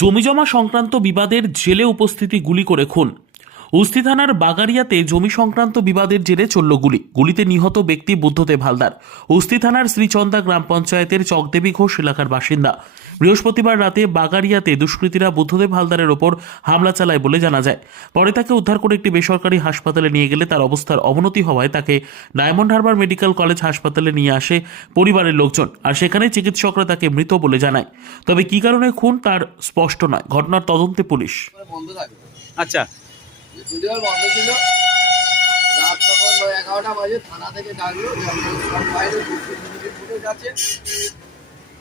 জমিজমা সংক্রান্ত বিবাদের জেলে উপস্থিতি গুলি করে খুন। উস্তি থানার বাগারিয়াতে জমি সংক্রান্ত বিবাদের জেরে চলল গুলিতে নিহত ব্যক্তি বুদ্ধদেব হালদার, উস্তি থানার শ্রীচন্দা গ্রাম পঞ্চায়েতের চকদেবী ঘোষ এলাকার বাসিন্দা। বৃহস্পতিবার রাতে বাগারিয়াতে দুষ্কৃতীরা বুদ্ধদেব হালদারের ওপর হামলা চালায় বলে জানা যায়। পরে তাকে উদ্ধার করে একটি বেসরকারি হাসপাতালে নিয়ে গেলে তার অবস্থার অবনতি হওয়ায় তাকে ডায়মন্ড হারবার মেডিকেল কলেজ হাসপাতালে নিয়ে আসে পরিবারের লোকজন, আর সেখানে চিকিৎসকরা তাকে মৃত বলে জানায়। তবে কী কারণে খুন তার স্পষ্ট নয়। ঘটনার তদন্তে পুলিশ। আচ্ছা, ভিডিওর বন্ধ ছিল। রাত তখন 11টা বাজে, থানা থেকে ডাকলো সব বাইরে ফুটেজ আছে,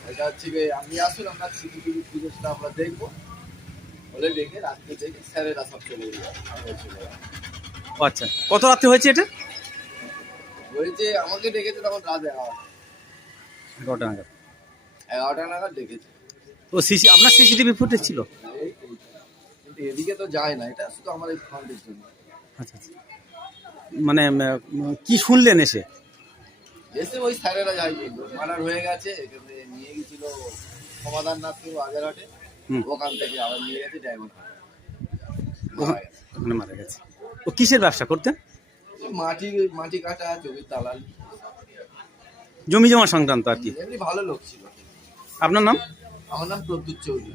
এটা হচ্ছে আপনি আসুন, আমরা সিসিটিভি ফুটেজটা আমরা দেখবো বলে দেখে রাত্রে দেখে স্যারেরা সব চলে গেল। আচ্ছা, কত রাত্রে হয়েছে এটা? বলছে আমাকে ডেকেছে তখন রাত 11টা নাগাদ। 11টা নাগাদ ডেকেছে। তো আপনার সিসিটিভি ফুটেজ ছিল? কিন্তু এদিকে তো যায় না, এটা শুধু আমার এই ফ্রন্টের জন্য। আচ্ছা আচ্ছা, মানে কি শুনলেন এসে? এসে ওই স্যারেরা যাই বললো মার্ডার হয়ে গেছে, এখানে নিয়ে গেছিল সমাধান নাথ আগের হাটে, ওখান থেকে আবার নিয়ে গেছে ডায়মন্ড হারবার। ওখানে মারা গেছে। ও কিসের ব্যবসা করতেন? মাটি কাটা, জমির দালাল, জমি জমা সংক্রান্ত আর কি। এমনি ভালো লোক ছিল। আপনার নাম? আমার নাম প্রদ্যুৎ চৌধুরী।